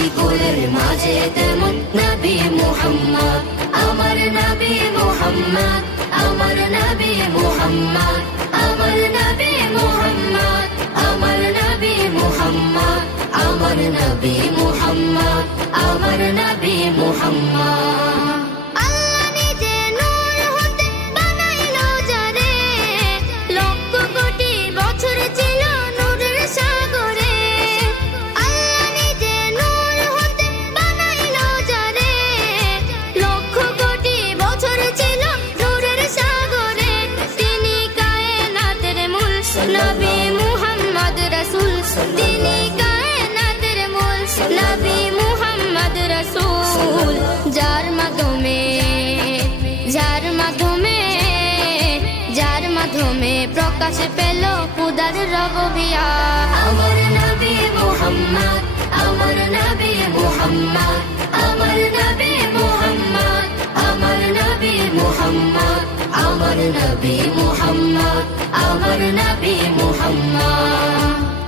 মিষ্টি ফুলের মাঝে তেমন নবী মুহাম্মদ, আমার নবী মুহাম্মদ, আমার নবী মুহাম্মদ, আমার নবী মুহাম্মদ, আমার নবী মুহাম্মদ, আমার নবী মুহাম্মদ, আমার নবী মুহাম্মদ। আল্লাহ নিজে নূর হতে বানাইলো যারে, লক্ষ কোটি বছর ছিল নূরের সাগরে। আল্লাহ নিজে নূর হতে বানাইলো যারে, লক্ষ কোটি বছর ছিল নূরের সাগরে। তিনি কায়নাতের মূল নবী মুহাম্মদ রাসূল, তিনি কায়নাতের মূল নবী মুহাম্মদ রাসূল। যার মাধ্যমে প্রকাশ পেল খুদার রববিয়া। আমার নবী মুহাম্মদ, আমার নবী মুহাম্মদ, আমার নবী মুহাম্মদ, আমার নবী মুহাম্মদ, আমার নবী মুহাম্মদ, আমার নবী মুহাম্মদ।